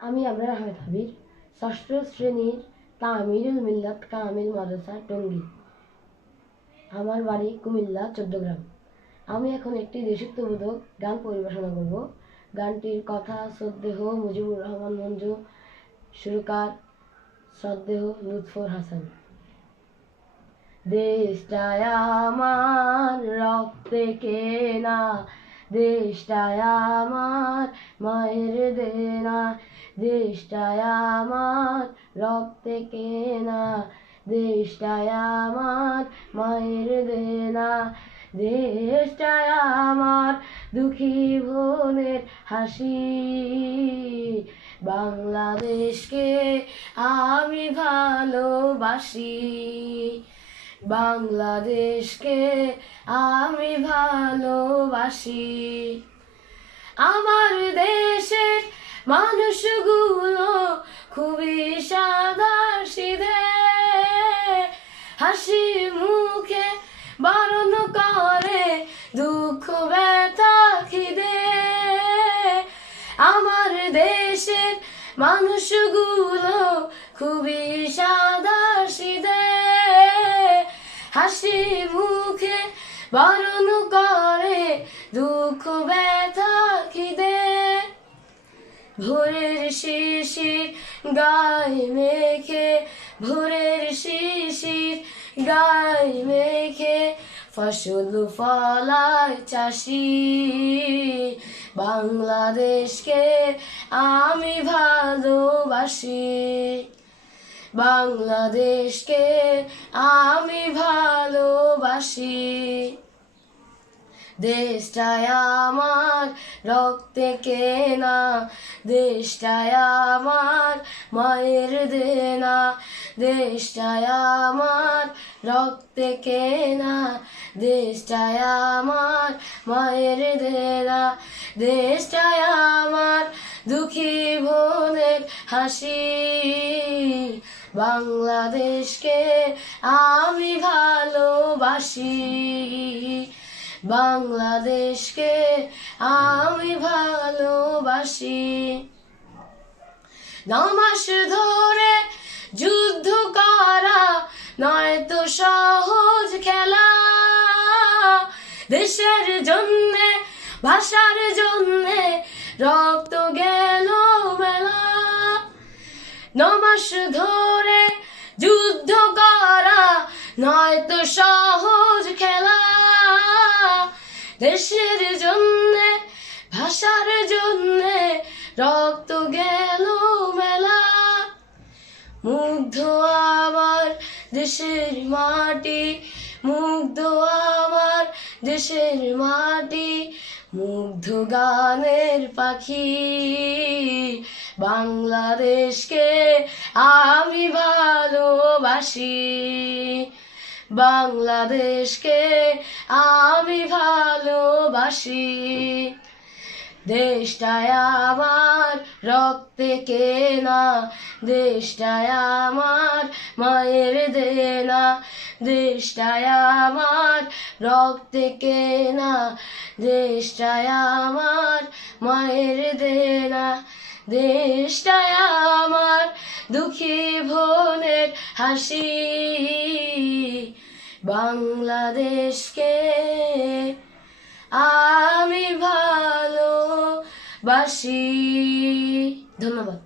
আমি আবরার আহমেদ হাবির ষষ্ঠ শ্রেণির তামিরুল মিল্লাত কামিল মাদ্রাসা টঙ্গী। আমার বাড়ি কুমিল্লা, চোদ্দগ্রাম। আমি এখন একটি দেশাত্মবোধক গান পরিবেশনা করব। গানটির কথা শ্রদ্ধেহ মুজিবুর রহমান মঞ্জু, সুরকার শ্রদ্ধেহ লুৎফর হাসান। দেশটায় আমার রক্তে কেনা, দেশটায় আমার মায়ের দেনা দেশটায় আমার রক্তে কেনা দেশটায় আমার মায়ের দেনা দেশটায় আমার দুঃখী বোনের হাসি। বাংলাদেশকে আমি ভালোবাসি, বাংলাদেশকে আমি ভালোবাসি। আমার দেশের মানুষগুলো খুবই সাদা সিধে। হাসি মুখে বারণ করে, দুঃখ ব্যথা খিদে। আমার দেশের মানুষগুলো খুবই সাদা সিধে। হাসি মুখে বারণ করে, দুঃখ ব্যথা খিদে। ভোরের শিশির গায়ে মেখে, ভোরের শিশির গায়ে মেখে ফসল ফলায় চাষি। বাংলাদেশকে আমি ভালোবাসি। বাংলাদেশকে আমি ভালোবাসি। দেশটায় আমার রক্তে কেনা, দেশটায় আমার মায়ের দেনা, দেশটায় আমার রক্তে কেনা, দেশটায় আমার মায়ের দেনা, দেশটায় আমার দুঃখী বোনের হাসি। বাংলাদেশকে আমি ভালোবাসি। বাংলাদেশকে আমি ভালোবাসি। নমাস ধরে যুদ্ধ করা নয় তো সহজ খেলা। দেশের জন্যে, ভাষার জন্যে রক্ত গেল মেলা। নমাস ধরে যুদ্ধ করা নয় তো সহজ দেশের জন্যে, ভাষার জন্যে রক্ত গেল মেলা। মুগ্ধ আমার দেশের মাটি, মুগ্ধ আমার দেশের মাটি, মুগ্ধ গানের পাখি। বাংলাদেশকে আমি ভালোবাসি, বাংলাদেশকে আমি ভালোবাসি দেশটায় আমার রক্তে কেনা, দেশটায় আমার মায়ের দেনা, দেশটায় আমার রক্তে কেনা, দেশটায় আমার মায়ের দেনা, দেশটায় আমার দুঃখী বোনের হাসি। বাংলাদেশকে ভালোবাসি ধন্যবাদ।